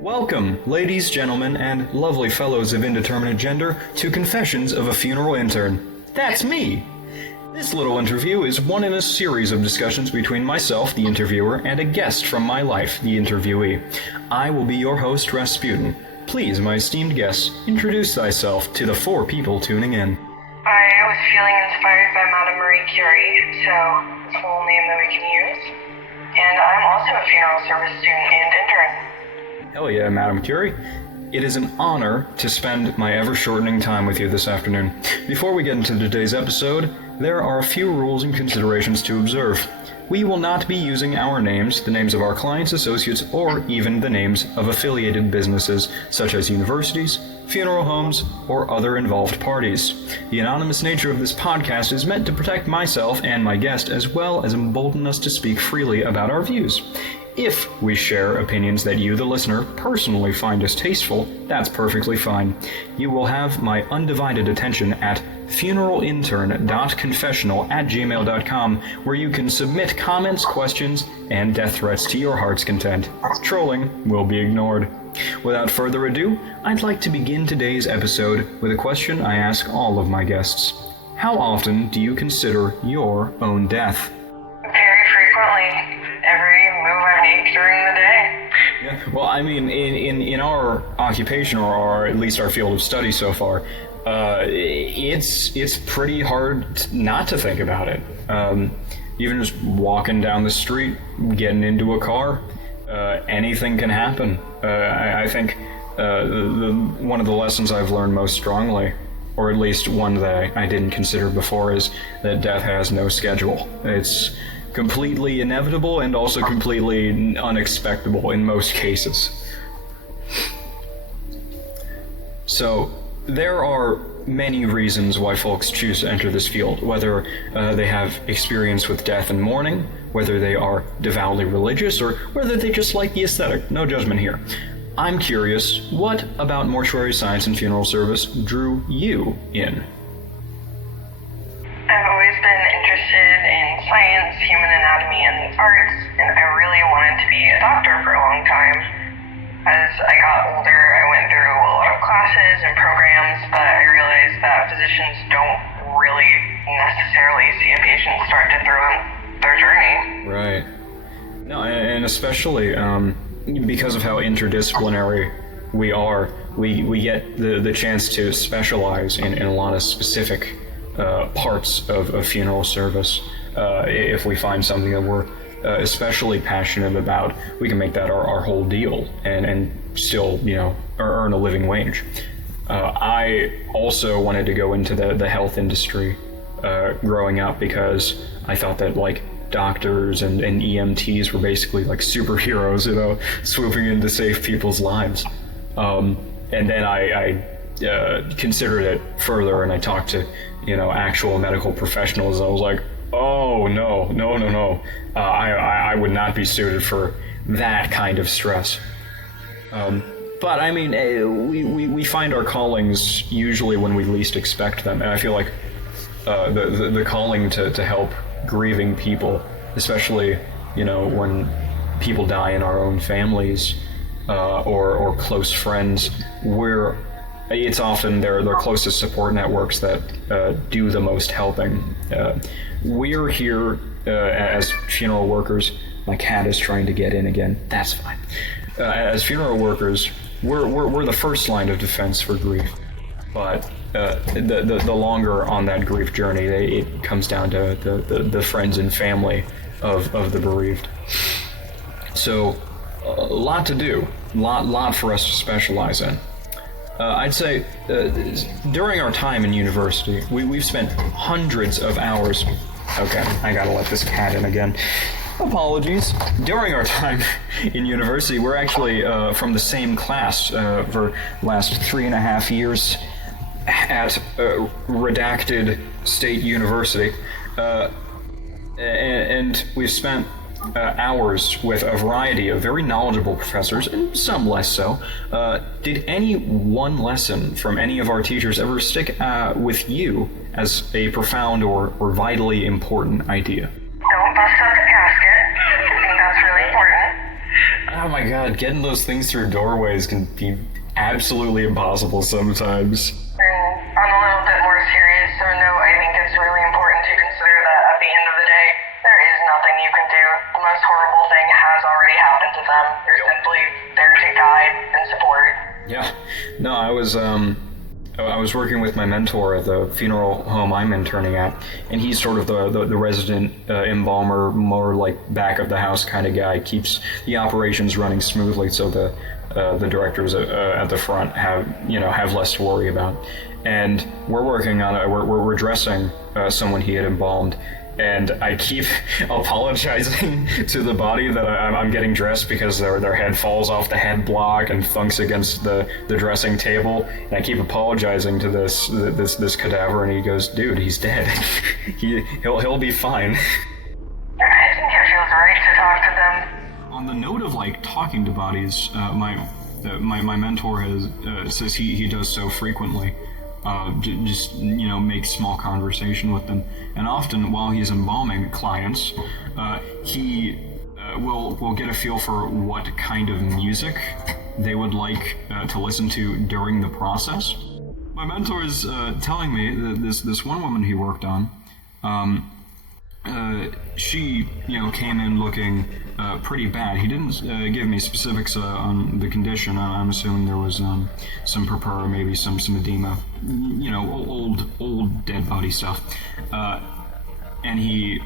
Welcome, ladies, gentlemen, and lovely fellows of indeterminate gender, to Confessions of a Funeral Intern. That's me! This little interview is one in a series of discussions between myself, the interviewer, and a guest from my life, the interviewee. I will be your host, Rasputin. Please, my esteemed guests, introduce thyself to the 4 people tuning in. I was feeling inspired by Madame Curie, so it's a full name that we can use. And I'm also a funeral service student and intern. Hell yeah, Madame Curie. It is an honor to spend my ever-shortening time with you this afternoon. Before we get into today's episode, there are a few rules and considerations to observe. We will not be using our names, the names of our clients, associates, or even the names of affiliated businesses, such as universities, funeral homes, or other involved parties. The anonymous nature of this podcast is meant to protect myself and my guest, as well as embolden us to speak freely about our views. If we share opinions that you, the listener, personally find distasteful, that's perfectly fine. You will have my undivided attention at funeralintern.confessional@gmail.com, where you can submit comments, questions, and death threats to your heart's content. Trolling will be ignored. Without further ado, I'd like to begin today's episode with a question I ask all of my guests. How often do you consider your own death? Very frequently. Every move I make during the day. Yeah, well, I mean, in our occupation, or at least our field of study so far, it's pretty hard not to think about it. Even just walking down the street, getting into a car, anything can happen. I think one of the lessons I've learned most strongly, or at least one that I didn't consider before, is that death has no schedule. It's completely inevitable and also completely unexpectable in most cases. So there are many reasons why folks choose to enter this field, whether they have experience with death and mourning, whether they are devoutly religious, or whether they just like the aesthetic. No judgment here. I'm curious, what about mortuary science and funeral service drew you in? I've always been interested in science, human anatomy, and the arts, and I really wanted to be a doctor for a long time. As I got older, I went through a lot of classes and programs, but I realized that physicians don't really necessarily see a patient start to through their journey. Right. No, and especially because of how interdisciplinary we are, we get the chance to specialize in a lot of specific parts of a funeral service. If we find something that we're especially passionate about, we can make that our whole deal and still, earn a living wage. I also wanted to go into the health industry growing up because I thought that doctors and EMTs were basically like superheroes, swooping in to save people's lives. And then I considered it further, and I talked to actual medical professionals. I was like, oh no, I would not be suited for that kind of stress. But I mean, we find our callings usually when we least expect them, and I feel like the calling to help grieving people, especially when people die in our own families or close friends, it's often their closest support networks that do the most helping. We're here as funeral workers. My cat is trying to get in again. That's fine. As funeral workers, we're the first line of defense for grief. But the longer on that grief journey, it comes down to the friends and family of the bereaved. So a lot to do, lot for us to specialize in. I'd say during our time in university, we've spent hundreds of hours. Okay, I gotta let this cat in again. Apologies. During our time in university, we're actually from the same class for the last 3.5 years at redacted state university. And we've spent hours with a variety of very knowledgeable professors, and some less so. Did any one lesson from any of our teachers ever stick with you as a profound or vitally important idea? Don't bust up the casket. I think that's really important. Oh my god, God, getting those things through doorways can be absolutely impossible sometimes. And on a little bit more serious note, I think it's really important to consider that at the end of the day, there is nothing you can do. The most horrible thing has already happened to them. You're simply there to guide and support. Yeah. No, I was working with my mentor at the funeral home I'm interning at, and he's sort of the resident embalmer, more like back of the house kind of guy, keeps the operations running smoothly so the directors at the front have less to worry about. And we're working on we're dressing someone he had embalmed, and I keep apologizing to the body that I'm getting dressed because their head falls off the head block and thunks against the dressing table. And I keep apologizing to this cadaver, and he goes, "Dude, he's dead. he'll be fine." I think it feels right to talk to them. On the note of like talking to bodies, my mentor says he does so frequently. Just make small conversation with them, and often while he's embalming clients, he will get a feel for what kind of music they would like to listen to during the process. My mentor is telling me that this one woman he worked on, she came in looking pretty bad. He didn't give me specifics on the condition. I'm assuming there was some purpura, maybe some edema, old dead body stuff. And he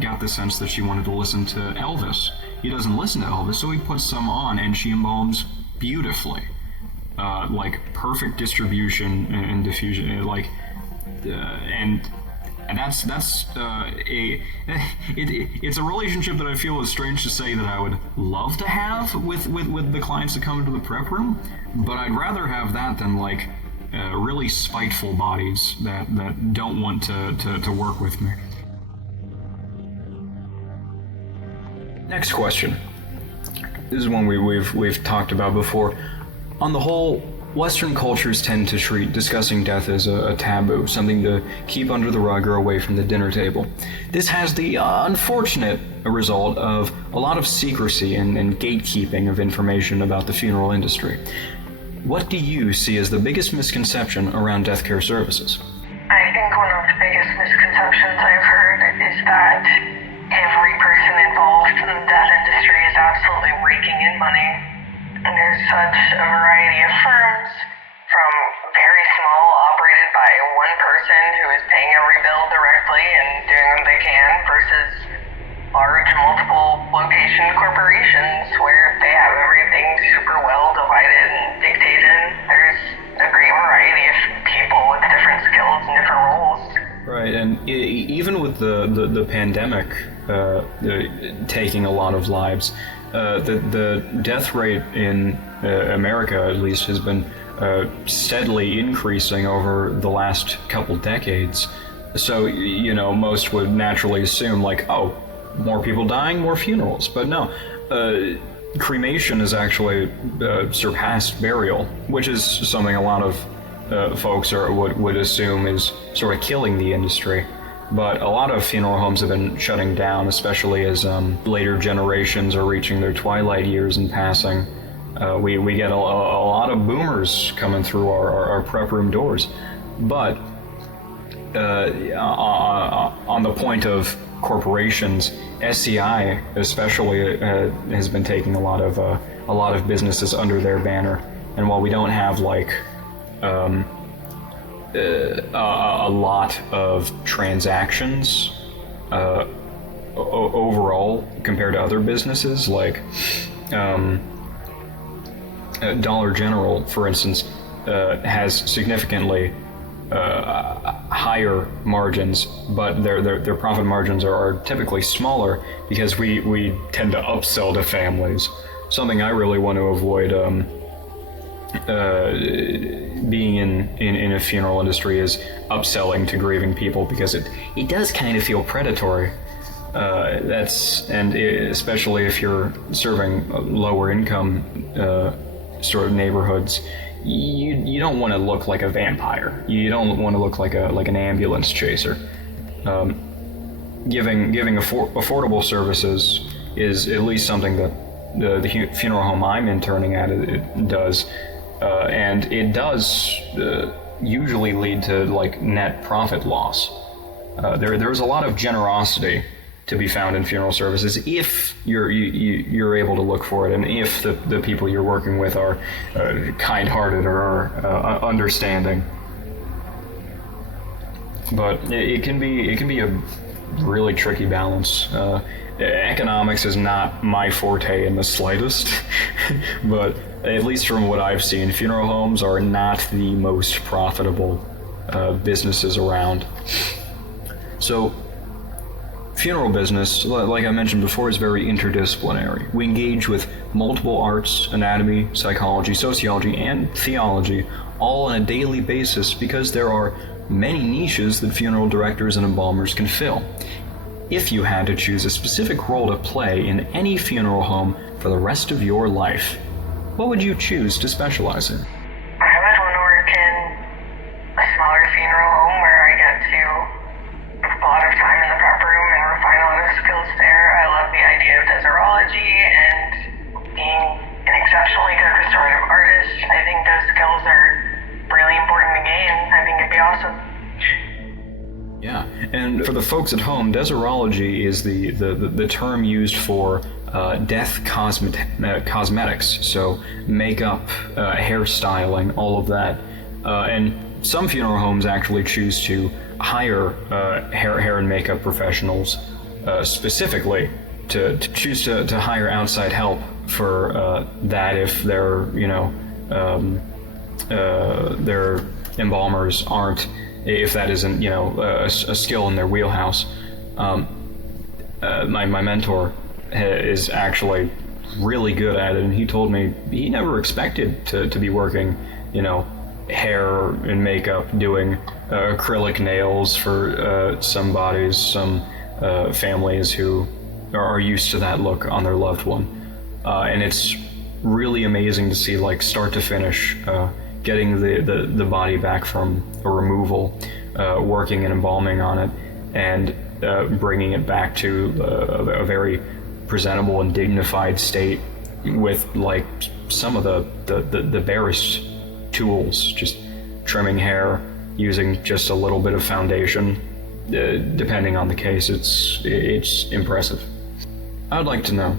got the sense that she wanted to listen to Elvis. He doesn't listen to Elvis, so he puts some on, and she embalms beautifully, like perfect distribution and diffusion, and that's it's a relationship that I feel is strange to say that I would love to have with the clients that come into the prep room, but I'd rather have that than like really spiteful bodies that don't want to work with me. Next question. This is one we've talked about before. On the whole, Western cultures tend to treat discussing death as a taboo, something to keep under the rug or away from the dinner table. This has the unfortunate result of a lot of secrecy and gatekeeping of information about the funeral industry. What do you see as the biggest misconception around death care services? I think one of the biggest misconceptions I've heard is that every person involved in the death industry is absolutely raking in money. And there's such a variety of firms, from very small, operated by one person who is paying every bill directly and doing what they can, versus large, multiple location corporations where they have everything super well divided and dictated. There's a great variety of people with different skills and different roles. Right, and even with the pandemic taking a lot of lives, the death rate in America, at least, has been steadily increasing over the last couple decades. So, most would naturally assume, like, oh, more people dying, more funerals. But no, cremation has actually surpassed burial, which is something a lot of folks would assume is sort of killing the industry. But a lot of funeral homes have been shutting down, especially as later generations are reaching their twilight years and passing. We get a lot of boomers coming through our prep room doors. But on the point of corporations, SCI especially has been taking a lot of businesses under their banner. And while we don't have like a lot of transactions overall compared to other businesses, like Dollar General, for instance, has significantly higher margins, but their profit margins are typically smaller because we tend to upsell to families. Something I really want to avoid being in a funeral industry is upselling to grieving people, because it does kind of feel predatory. Especially if you're serving lower income sort of neighborhoods, you don't want to look like a vampire. You don't want to look like an ambulance chaser. Giving affordable services is at least something that the funeral home I'm interning at it does, and it does usually lead to like net profit loss. There's a lot of generosity to be found in funeral services if you're able to look for it, and if the people you're working with are kind-hearted or understanding. But it can be a really tricky balance. Economics is not my forte in the slightest, but at least from what I've seen, funeral homes are not the most profitable businesses around. So, funeral business, like I mentioned before, is very interdisciplinary. We engage with multiple arts, anatomy, psychology, sociology, and theology, all on a daily basis because there are many niches that funeral directors and embalmers can fill. If you had to choose a specific role to play in any funeral home for the rest of your life, what would you choose to specialize in? I would want to work in a smaller funeral home where I get to have a lot of time in the prep room and refine a lot of skills there. I love the idea of viscerology and being an exceptionally good restorative artist. I think those skills are really important to gain. I think it'd be awesome. Yeah, and for the folks at home, deserology is the term used for death cosmetics, so makeup, hairstyling, all of that. And some funeral homes actually choose to hire hair and makeup professionals specifically to choose to hire outside help for that if their their embalmers aren't, if that isn't a skill in their wheelhouse. My mentor is actually really good at it, and he told me he never expected to be working hair and makeup, doing acrylic nails for some bodies, some families who are used to that look on their loved one. And it's really amazing to see, like, start to finish, getting the body back from a removal, working and embalming on it, and bringing it back to a very presentable and dignified state with, like, some of the barest tools, just trimming hair, using just a little bit of foundation. Depending on the case, it's impressive. I'd like to know,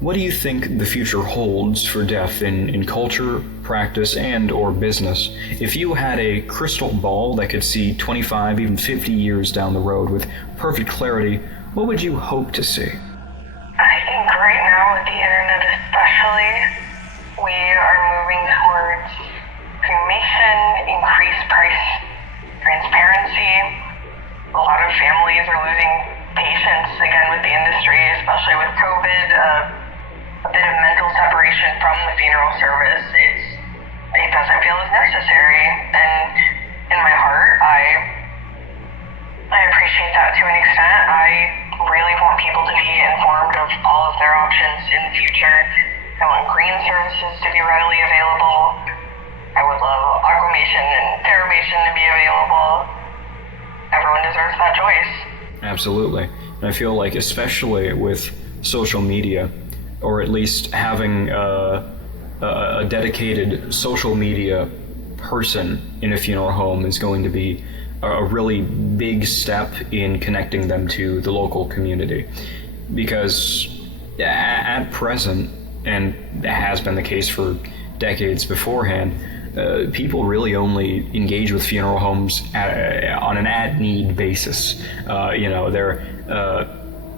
what do you think the future holds for death in culture, practice, and or business? If you had a crystal ball that could see 25, even 50 years down the road with perfect clarity, what would you hope to see? I think right now with the internet especially, we are moving towards cremation, increased price transparency. A lot of families are losing patience again with the industry, especially with COVID. A bit of mental separation from the funeral service. It doesn't feel as necessary, and in my heart, I appreciate that to an extent. I really want people to be informed of all of their options in the future. I want green services to be readily available. I would love aquamation and derivation to be available. Everyone deserves that choice. Absolutely. And I feel like, especially with social media, or at least having a dedicated social media person in a funeral home, is going to be a really big step in connecting them to the local community. Because at present, and it has been the case for decades beforehand, people really only engage with funeral homes on an at-need basis. They're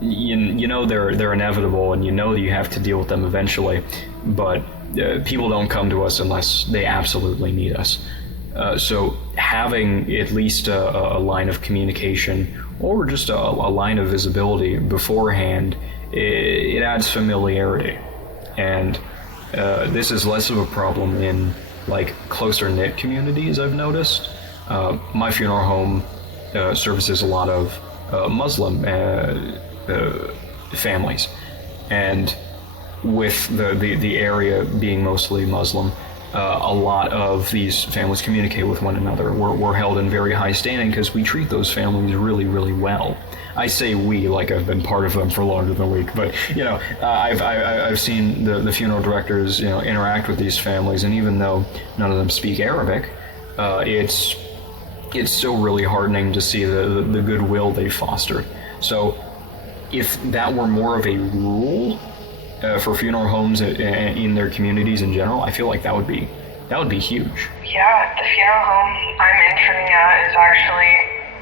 they're inevitable, and that you have to deal with them eventually, but people don't come to us unless they absolutely need us. So having at least a line of communication, or just a line of visibility beforehand, it adds familiarity. And this is less of a problem in, like, closer knit communities, I've noticed. My funeral home services a lot of Muslim families, and with the area being mostly Muslim, a lot of these families communicate with one another. We're held in very high standing because we treat those families really, really well. I say we like I've been part of them for longer than a week, but I've seen the funeral directors interact with these families, and even though none of them speak Arabic, it's still really heartening to see the goodwill they fostered. So if that were more of a rule for funeral homes in their communities in general, I feel like that would be huge. Yeah, the funeral home I'm interning at is actually,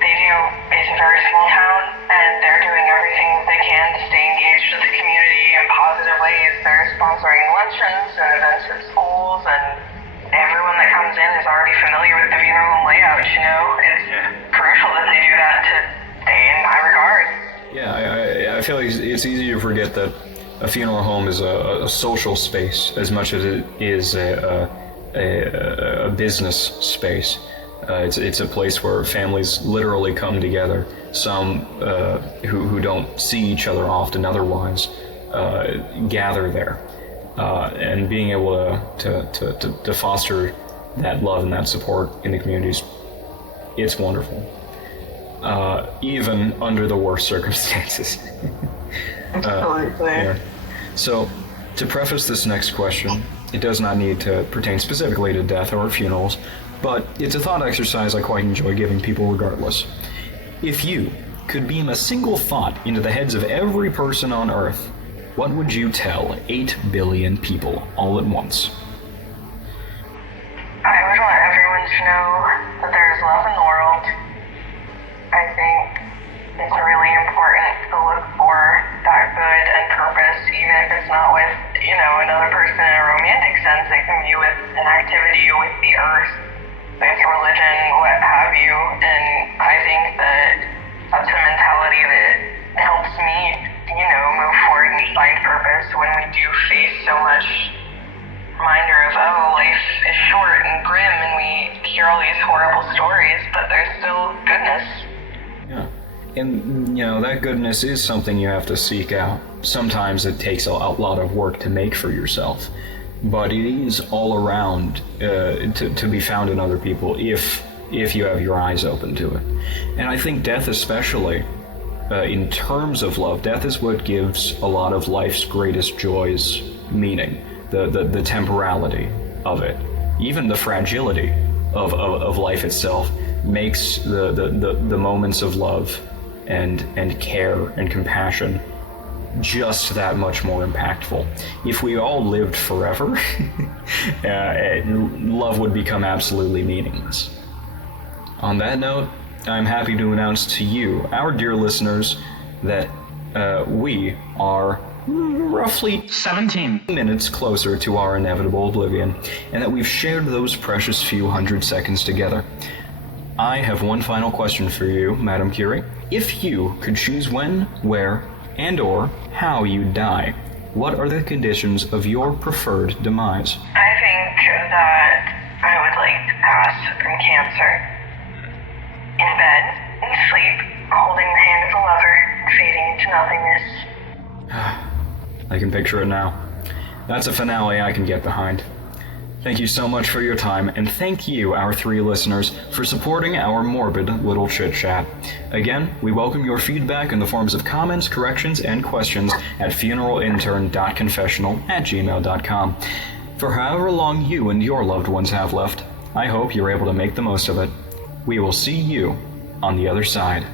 it's a very small town, and they're doing everything they can to stay engaged with the community in positive ways. They're sponsoring luncheons and events at schools, and everyone that comes in is already familiar with the funeral home layout, It's crucial that they do that to stay in high regard. Yeah, I feel like it's easy to forget that a funeral home is a social space as much as it is a business space. It's a place where families literally come together. Some who don't see each other often otherwise gather there, and being able to foster that love and that support in the communities, it's wonderful. Even under the worst circumstances. Absolutely. Yeah. So, to preface this next question, it does not need to pertain specifically to death or funerals, but it's a thought exercise I quite enjoy giving people regardless. If you could beam a single thought into the heads of every person on Earth, what would you tell 8 billion people all at once? I would want everyone to know that there's love in the world. I think it's really important to look for that good and purpose, even if it's not with, another person in a romantic sense. It can be with an activity, with the earth, with religion, what have you. And I think that that's a mentality that helps me, move forward and find purpose when we do face so much reminder of, life is short and grim, and we hear all these horrible stories, but there's still goodness. Yeah. And, that goodness is something you have to seek out. Sometimes it takes a lot of work to make for yourself, but it is all around to be found in other people if you have your eyes open to it. And I think death especially, in terms of love, death is what gives a lot of life's greatest joys meaning. The temporality of it, even the fragility of life itself, makes the moments of love and care and compassion just that much more impactful. If we all lived forever, love would become absolutely meaningless. On that note, I'm happy to announce to you, our dear listeners, that we are roughly 17 minutes closer to our inevitable oblivion, and that we've shared those precious few hundred seconds together. I have one final question for you, Madame Curie. If you could choose when, where, and/or how you die, what are the conditions of your preferred demise? I think that I would like to pass from cancer. In bed, in sleep, holding the hand of a lover, fading to nothingness. I can picture it now. That's a finale I can get behind. Thank you so much for your time, and thank you, our 3 listeners, for supporting our morbid little chit-chat. Again, we welcome your feedback in the forms of comments, corrections, and questions at funeralintern.confessional@gmail.com. For however long you and your loved ones have left, I hope you're able to make the most of it. We will see you on the other side.